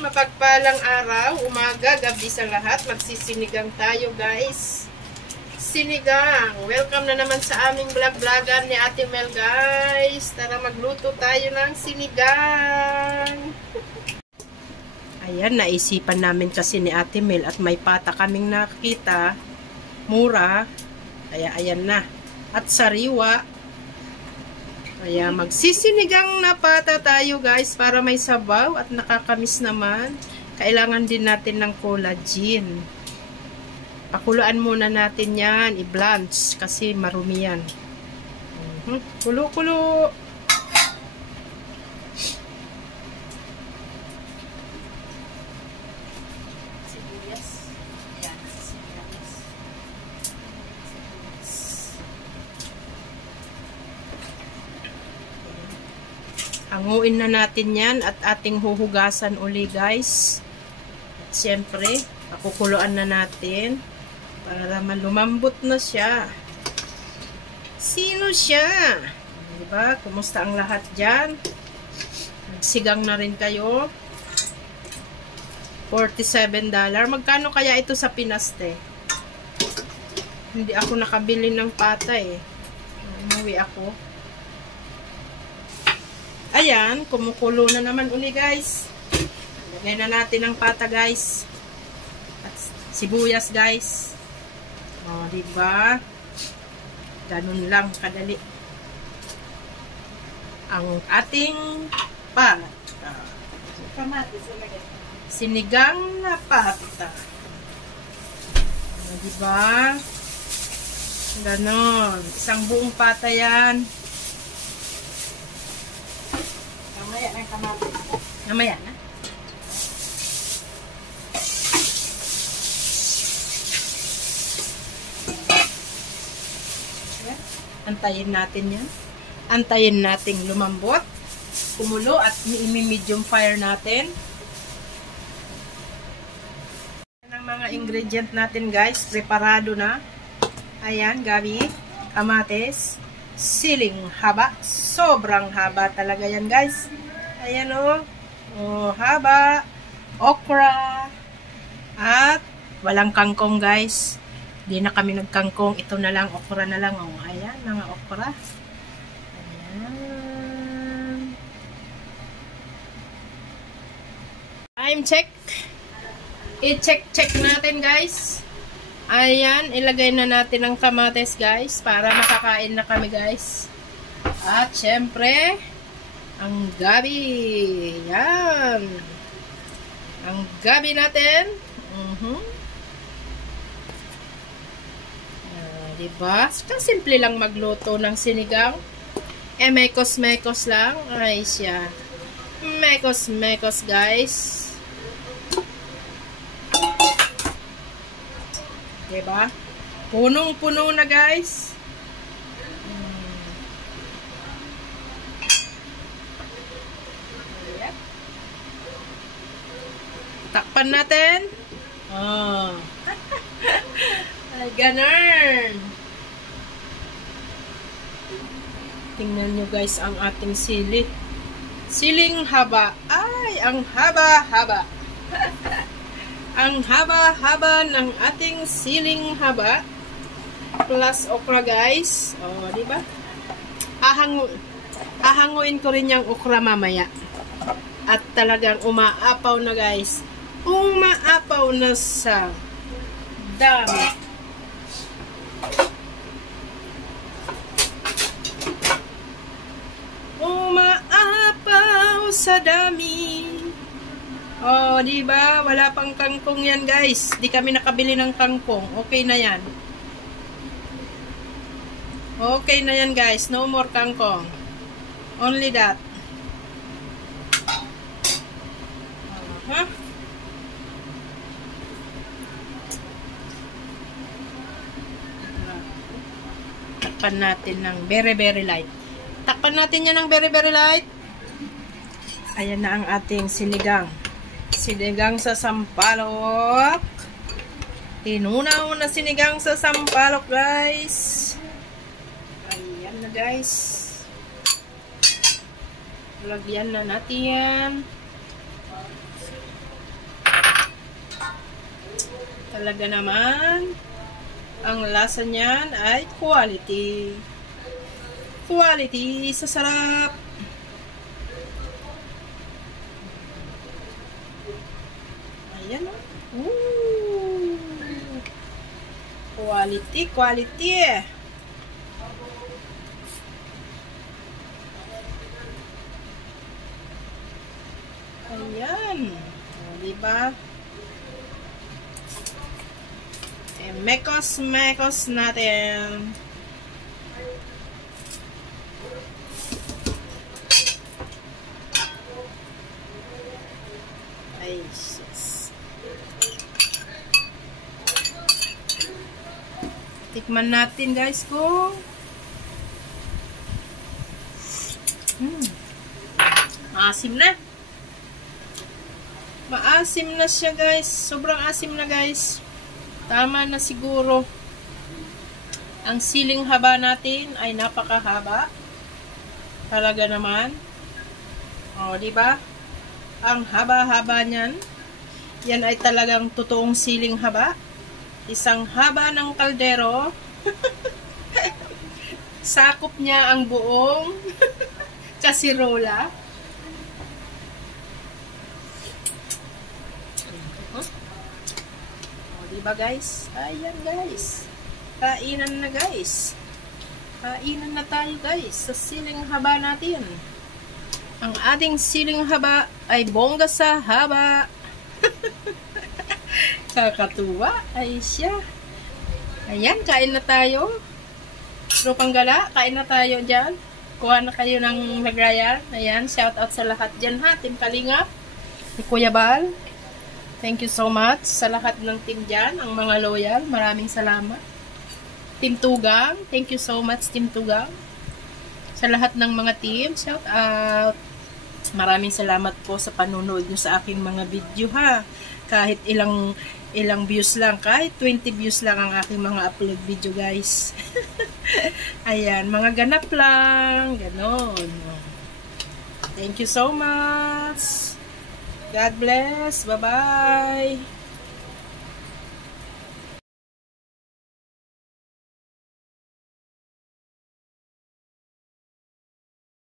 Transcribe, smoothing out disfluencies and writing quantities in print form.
mapagpalang araw, umaga, gabi sa lahat. Magsisinigang tayo guys. Sinigang. Welcome na naman sa aming vlog-vlogan ni Ate Mel guys. Tara magluto tayo ng sinigang. Ayan, naisipan namin kasi ni Ate Mel at may pata kaming nakita. Mura. Kaya ayan na. At sariwa. Kaya magsisinigang na pata tayo guys para may sabaw at nakakamis naman. Kailangan din natin ng collagen. Pakuluan muna natin yan. I-blanch kasi marumi yan. Kulo-kulo. Hanguin na natin yan at ating huhugasan uli guys. At syempre, pakukuluan na natin para lumambot na siya. Sino siya? Diba? Kumusta ang lahat dyan? Nagsigang na rin kayo. $47. Magkano kaya ito sa Pinas, te? Hindi ako nakabili ng pata eh. Umuwi ako. Ayan, kumukulo na naman uli guys. Lagay na natin ang pata guys. At sibuyas guys. O, diba? Ganun lang kadali. Ang ating pata. Sinigang na pata. O, diba? Ganon. Isang buong pata yan. Mamaya na kamatis. Mamaya na. Antayin natin yan. Antayin nating lumambot, kumulo at i-medium fire natin. Ang mga ingredient natin guys, preparado na. Ayan, gabi, kamatis, siling haba. Sobrang haba talaga yan guys. Ayan o. Oh, haba. Okra. At walang kangkong guys. Hindi na kami nagkangkong. Ito na lang. Okra na lang. Oh, ayan. Mga okra. Ayan. Time check. I-check natin guys. Ayan. Ilagay na natin ang kamatis guys. Para makakain na kami guys. At syempre, ang gabi. Yan. Ang gabi natin. Diba? Simple lang magluto ng sinigang. Mekos-mekos lang. Ay siya. Mekos-mekos guys. Diba? Punong-puno na guys. Takpan natin. Oh. Ay, ganun. Tingnan nyo guys ang ating sili. Siling haba. Ay, ang haba-haba. Ang haba-haba ng ating siling haba. Plus okra guys. Oh, di ba? Ahanguin ko rin yung okra mamaya. At talagang umaapaw na guys. Umaapaw na sa dami. Umaapaw sa dami. Oh, di ba? Wala pang kangkong yan guys. Di kami nakabili ng kangkong. Okay na yan. Okay na yan guys. No more kangkong. Only that. Huh? Takpan natin ng very light. Takpan natin yan ng very light. Ayan na ang ating sinigang. Sinigang sa sampalok. Tinunaw na sinigang sa sampalok guys. Ayan na guys. Lagyan na natin yan. Talaga naman, ang lasa niyan ay quality. Quality sa sarap. Ayan o. Quality, quality. Ayan. O, diba? Mekos natin. Ay, sis. Tikman natin, guys, ko. Maasim na. Maasim na siya, guys. Sobrang asim na, guys. Tama na siguro. Ang siling haba natin ay napakahaba. Talaga naman. O, di ba? Ang haba-haba niyan. Yan ay talagang totoong siling haba. Isang haba ng kaldero. Sakop niya ang buong kasirola. Diba guys? Ayan guys. Kainan na guys. Kainan na tayo guys sa siling haba natin. Ang ating siling haba ay bongga sa haba. Kakatuwa ay siya. Ayan, kain na tayo. Rupanggala, kain na tayo dyan. Kuha na kayo ng nagrayan. Ayan, shout out sa lahat dyan ha. Team Kalingap. Ni Kuya Bal. Thank you so much sa lahat ng team dyan, ang mga loyal. Maraming salamat. Team Tugang, thank you so much Team Tugang. Sa lahat ng mga team, shout out. Maraming salamat po sa panonood nyo sa aking mga video ha. Kahit ilang views lang, kahit 20 views lang ang aking mga upload video guys. Ayan, mga ganap lang. Ganon. Thank you so much. God bless. Bye-bye.